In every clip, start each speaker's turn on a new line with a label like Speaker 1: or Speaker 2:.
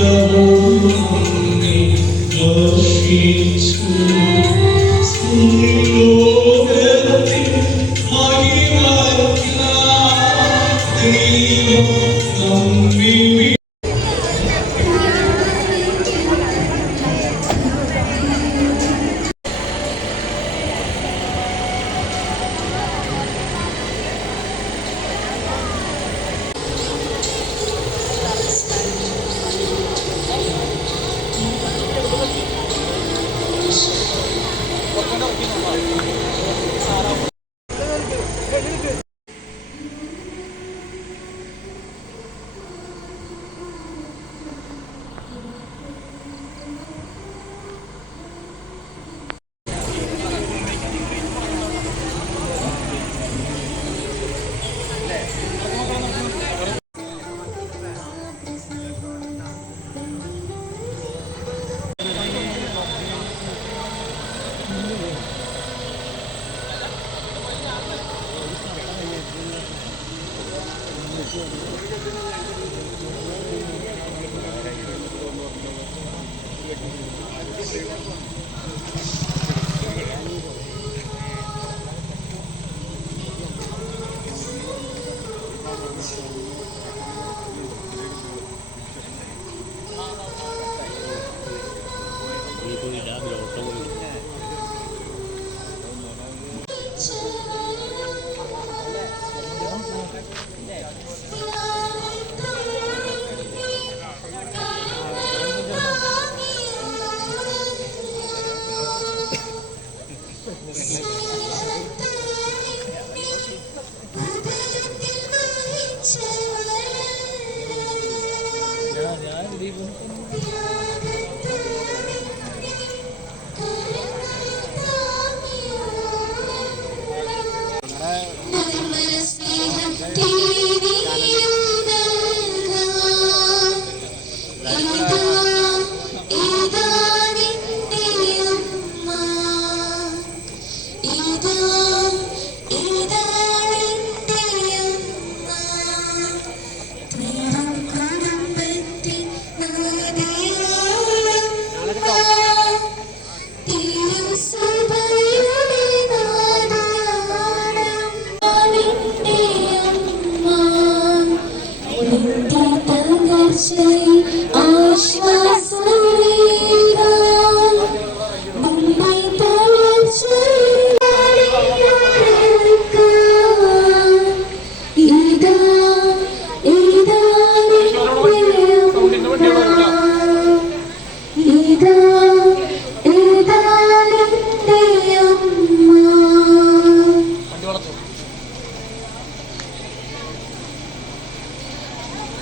Speaker 1: 영원히 너신 주 Thank you. അവിടെ നിൽക്ക്,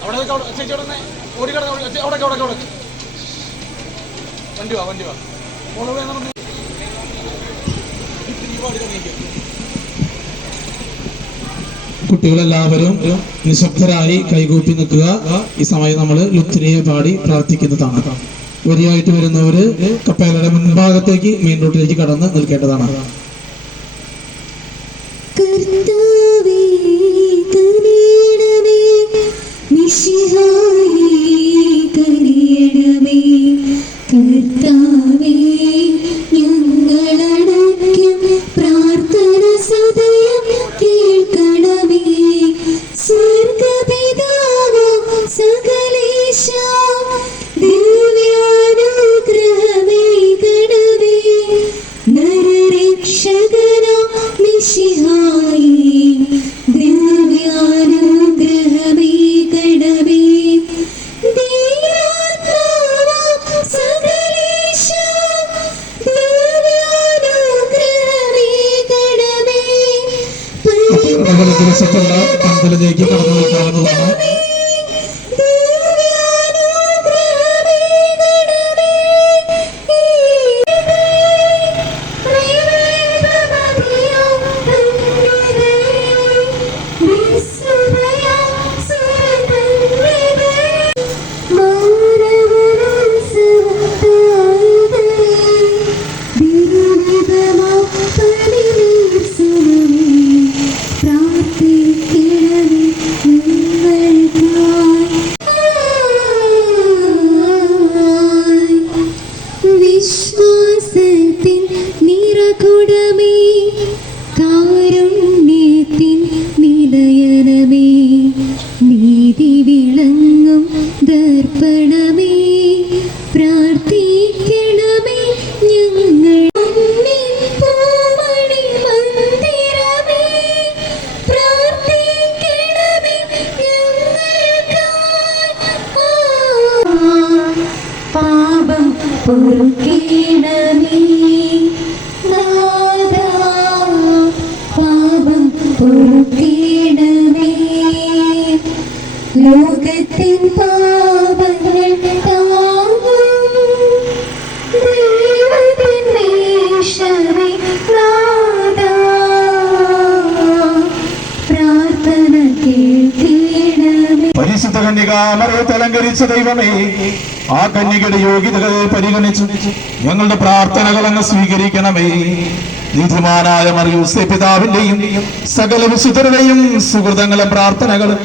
Speaker 1: അവിടെ അവിടെ വണ്ടി വാ വണ്ടി വാ.
Speaker 2: കുട്ടികളെല്ലാവരും നിശബ്ദരായി കൈകൂപ്പി നിൽക്കുക. ഈ സമയം നമ്മൾ ലുത്തിനിയെ പാടി പ്രാർത്ഥിക്കുന്നതാണ്. വരിയായിട്ട് വരുന്നവര് കപ്പേലയുടെ മുൻഭാഗത്തേക്ക് മെയിൻ റോഡിലേക്ക് കടന്ന് നിൽക്കേണ്ടതാണ്.
Speaker 3: മിശിഹായേ കനിയണമേ കർത്താവേ
Speaker 1: പൊറുക്കേണമേ നാഥാ പാപം പൊറുക്കേണമേ ലോകത്തിൻ പാപങ്ങൾ താങ്ങും ദൈവത്തിൻ വേഷമേ നാഥാ പ്രാർത്ഥന കേൾക്കണമേ
Speaker 2: പരിശുദ്ധ കന്യക മറിയത്തെ അലങ്കരിച്ച ദൈവമേ. ആ കന്യകയുടെ യോഗ്യതകളെ പരിഗണിച്ച് ഞങ്ങളുടെ പ്രാർത്ഥനകൾ അങ്ങ് സ്വീകരിക്കണമേ. നീതിമാനായ മറിയൂസെ പിതാവിന്റെയും സകല വിശുദ്ധരുടെയും സുഹൃതങ്ങളും പ്രാർത്ഥനകളും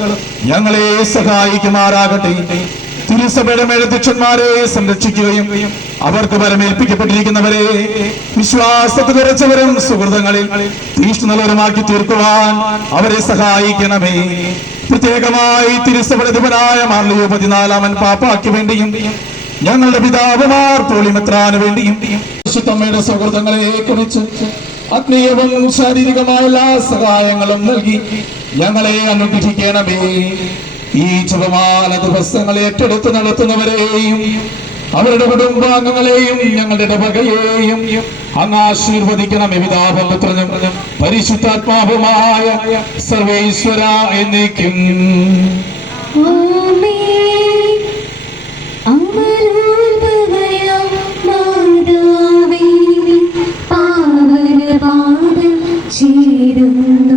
Speaker 2: ഞങ്ങളെ സഹായിക്കുമാറാകട്ടെ. തിരുസഭയുടെ മേലധ്യക്ഷന്മാരെ സംരക്ഷിക്കുകയും അവർക്ക് പരമേൽപ്പിക്കപ്പെട്ടിരിക്കുന്നവരെ വിശ്വാസത്തിൽ കുറച്ചവരും സുഹൃതങ്ങളിൽ തീഷ്ണുള്ളവരുമാക്കി തീർക്കുവാൻ അവരെ സഹായിക്കണമേ. പ്രത്യേകമായി തിരുസഭടധിപനായ മാർലിയോ പതിനാലാമൻ പാപ്പാക്കി വേണ്ടിയും ഞങ്ങളുടെ പിതാവുമാർ പോളിമെത്രാന് വേണ്ടിയും വിശുദ്ധമ്മയുടെ സൗഹൃദങ്ങളെ കുറിച്ച് ആത്മീയവും ശാരീരികമായ എല്ലാ സഹായങ്ങളും നൽകി ഞങ്ങളെ അനുഗ്രഹിക്കണമേ. ഈ ജപമാല ദിവസങ്ങളെ ഏറ്റെടുത്ത് നടത്തുന്നവരെയും അവരുടെ കുടുംബാംഗങ്ങളെയും ഞങ്ങളുടെ ഇടവകയെയും അങ്ങ് ആശീർവദിക്കണം. പിതാപുത്രനും പരിശുദ്ധാത്മാവുമായ സർവേശ്വര എന്നേക്കും.
Speaker 1: ചേരുന്നു.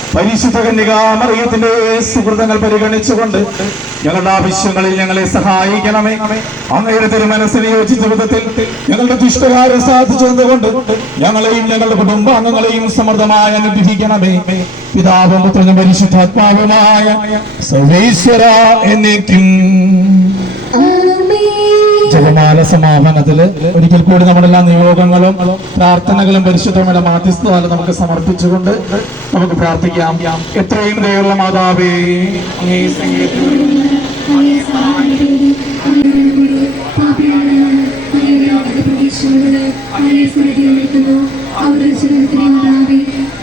Speaker 2: പരിശുദ്ധ കന്യക മറിയത്തിന്റെ സുഹൃതങ്ങൾ പരിഗണിച്ചുകൊണ്ട് ഞങ്ങളുടെ ആവശ്യങ്ങളിൽ ഞങ്ങളെ സഹായിക്കണമേ. അങ്ങയുടെ തിരുമനസ്സിനെ യോജിച്ച വിധത്തിൽ ഞങ്ങളുടെ ദുഷ്ടകാരം സാധിച്ചു തന്നുകൊണ്ട് ഞങ്ങളെയും ഞങ്ങളുടെ കുടുംബാംഗങ്ങളെയും സമൃദ്ധമായി അനുഗ്രഹിക്കണമേ. പിതാവും പുത്രനും പരിശുദ്ധാത്മാവുമായ സർവേശ്വര എന്നേക്കും.
Speaker 1: ആമേൻ
Speaker 2: സമാപനത്തിൽ ഒരിക്കൽ കൂടി നമ്മുടെ എല്ലാ നിയോഗങ്ങളും പ്രാർത്ഥനകളും പരിശുദ്ധയുടെ മാധ്യസ്ഥതാൽ നമുക്ക് സമർപ്പിച്ചുകൊണ്ട് നമുക്ക് പ്രാർത്ഥിക്കാം. എത്രയും ദയുള്ള മാതാവേ അങ്ങേ ജീവിതത്തിലെ
Speaker 1: ണമേ